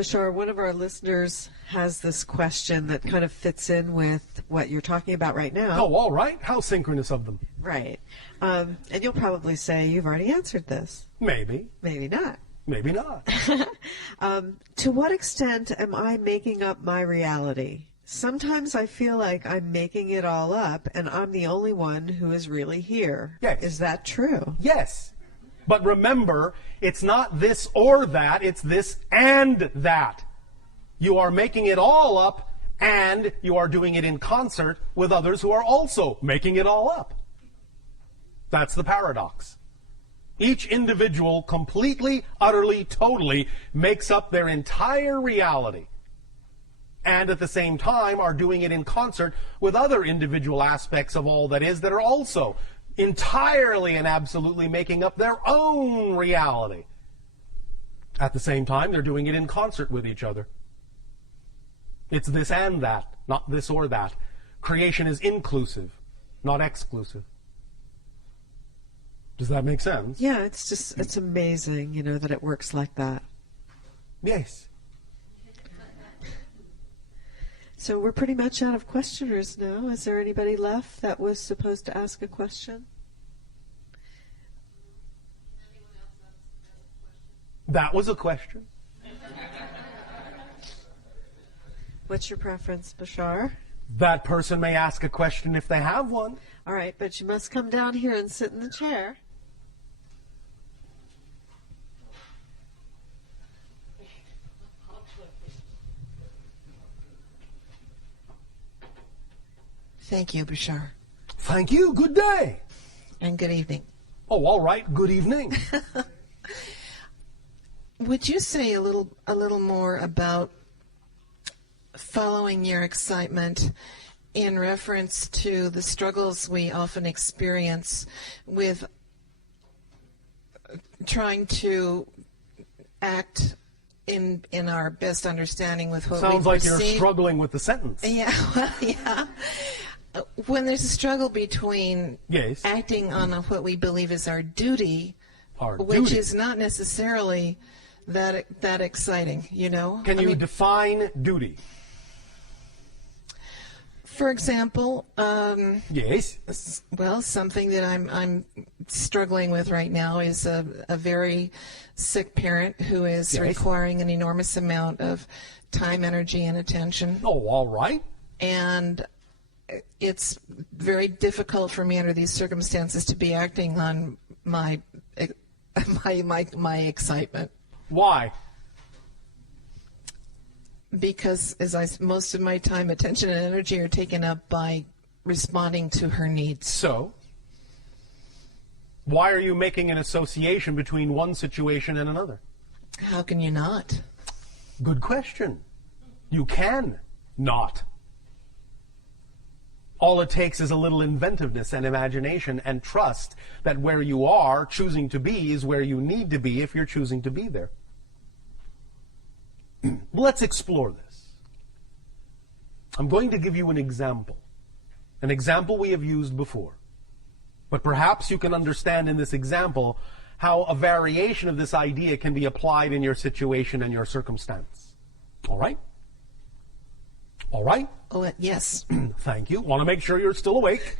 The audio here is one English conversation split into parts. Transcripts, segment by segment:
Bashar, one of our listeners has this question that kind of fits in with what you're talking about right now. Oh, all right. How synchronous of them. Right. And you'll probably say you've already answered this. Maybe. Maybe not. Maybe not. To what extent am I making up my reality? Sometimes I feel like I'm making it all up and I'm the only one who is really here. Yes. Is that true? Yes. But remember, it's not this or that, it's this and that. You are making it all up and you are doing it in concert with others who are also making it all up. That's the paradox. Each individual completely, utterly, totally makes up their entire reality, and at the same time are doing it in concert with other individual aspects of all that is that are also entirely and absolutely making up their own reality. At the same time, they're doing it in concert with each other. It's this and that, not this or that. Creation is inclusive, not exclusive. Does that make sense? Yeah, it's amazing, that it works like that. Yes. So we're pretty much out of questioners now. Is there anybody left that was supposed to ask a question? That was a question. What's your preference, Bashar? That person may ask a question if they have one. All right, but you must come down here and sit in the chair. Thank you, Bashar. Thank you. Good day. And good evening. Oh, all right. Good evening. Would you say a little more about following your excitement in reference to the struggles we often experience with trying to act in our best understanding with what we perceive? Sounds like you're struggling with the sentence. Yeah, well, yeah. When there's a struggle between yes. acting on what we believe is our duty, which is not necessarily that exciting, Can you define duty? For example, yes. Well, something that I'm struggling with right now is a very sick parent who is yes. requiring an enormous amount of time, energy, and attention. Oh, all right. And it's very difficult for me under these circumstances to be acting on my excitement. Why? Because most of my time, attention, and energy are taken up by responding to her needs. So, why are you making an association between one situation and another? How can you not? Good question. You can not. All it takes is a little inventiveness and imagination and trust that where you are choosing to be is where you need to be if you're choosing to be there. Let's explore this. I'm going to give you an example we have used before. But perhaps you can understand in this example how a variation of this idea can be applied in your situation and your circumstance. All right? All right? Oh, yes. Thank you. Want to make sure you're still awake.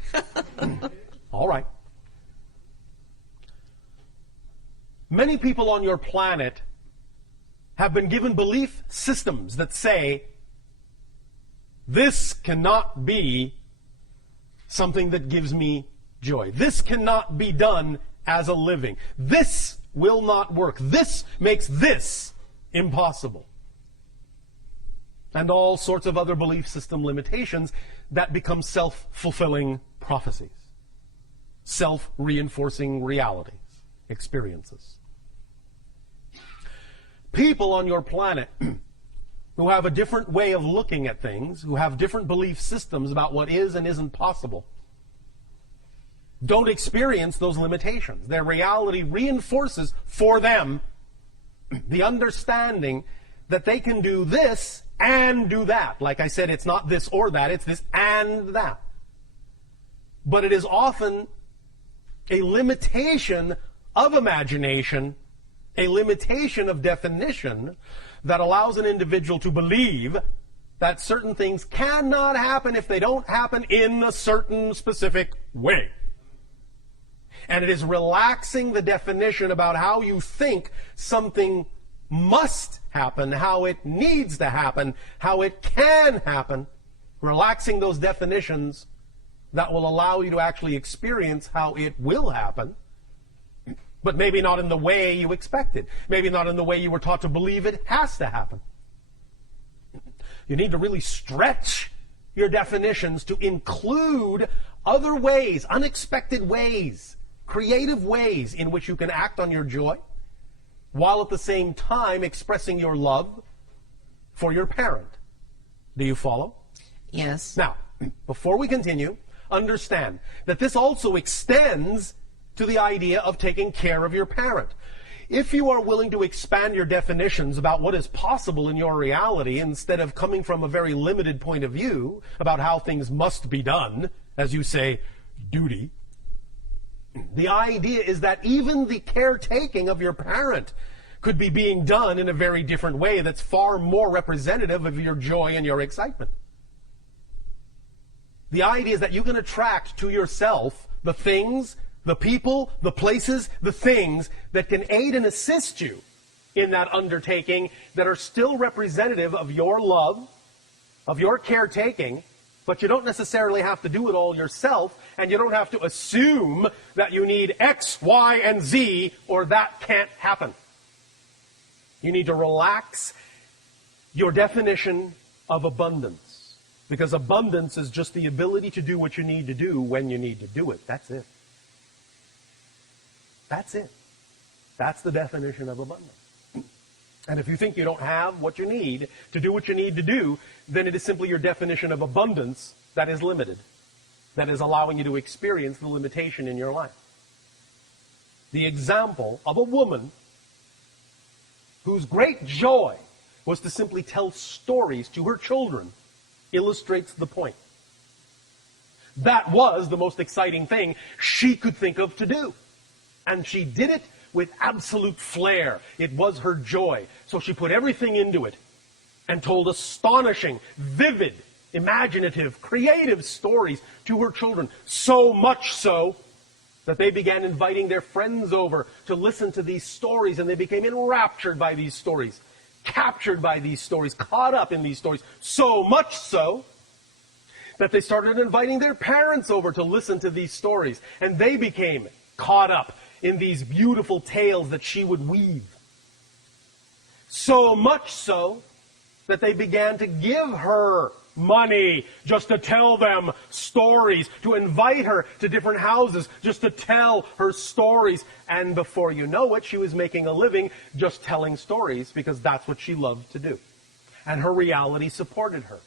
All right. Many people on your planet have been given belief systems that say, this cannot be something that gives me joy. This cannot be done as a living. This will not work. This makes this impossible. And all sorts of other belief system limitations that become self-fulfilling prophecies, self-reinforcing realities, experiences. People on your planet who have a different way of looking at things, who have different belief systems about what is and isn't possible, don't experience those limitations. Their reality reinforces for them the understanding that they can do this and do that. Like I said, it's not this or that, it's this and that. But it is often a limitation of imagination, a limitation of definition that allows an individual to believe that certain things cannot happen if they don't happen in a certain specific way. And it is relaxing the definition about how you think something must happen, how it needs to happen, how it can happen, relaxing those definitions that will allow you to actually experience how it will happen, but maybe not in the way you expected, maybe not in the way you were taught to believe it has to happen. You need to really stretch your definitions to include other ways, unexpected ways, creative ways in which you can act on your joy, while at the same time expressing your love for your parent. Do you follow? Yes. Now, before we continue, understand that this also extends to the idea of taking care of your parent. If you are willing to expand your definitions about what is possible in your reality instead of coming from a very limited point of view about how things must be done, as you say, duty, the idea is that even the caretaking of your parent could be being done in a very different way that's far more representative of your joy and your excitement. The idea is that you can attract to yourself the things, the people, the places, the things that can aid and assist you in that undertaking that are still representative of your love, of your caretaking, but you don't necessarily have to do it all yourself, and you don't have to assume that you need X, Y, and Z, or that can't happen. You need to relax your definition of abundance. Because abundance is just the ability to do what you need to do when you need to do it. That's it. That's it. That's the definition of abundance. And if you think you don't have what you need to do what you need to do, then it is simply your definition of abundance that is limited, that is allowing you to experience the limitation in your life. The example of a woman whose great joy was to simply tell stories to her children illustrates the point. That was the most exciting thing she could think of to do. And she did it with absolute flair. It was her joy. So she put everything into it and told astonishing, vivid, imaginative, creative stories to her children. So much so that they began inviting their friends over to listen to these stories, and they became enraptured by these stories, captured by these stories, caught up in these stories, so much so that they started inviting their parents over to listen to these stories, and they became caught up in these beautiful tales that she would weave. So much so that they began to give her money just to tell them stories, to invite her to different houses just to tell her stories. And before you know it, she was making a living just telling stories because that's what she loved to do. And her reality supported her.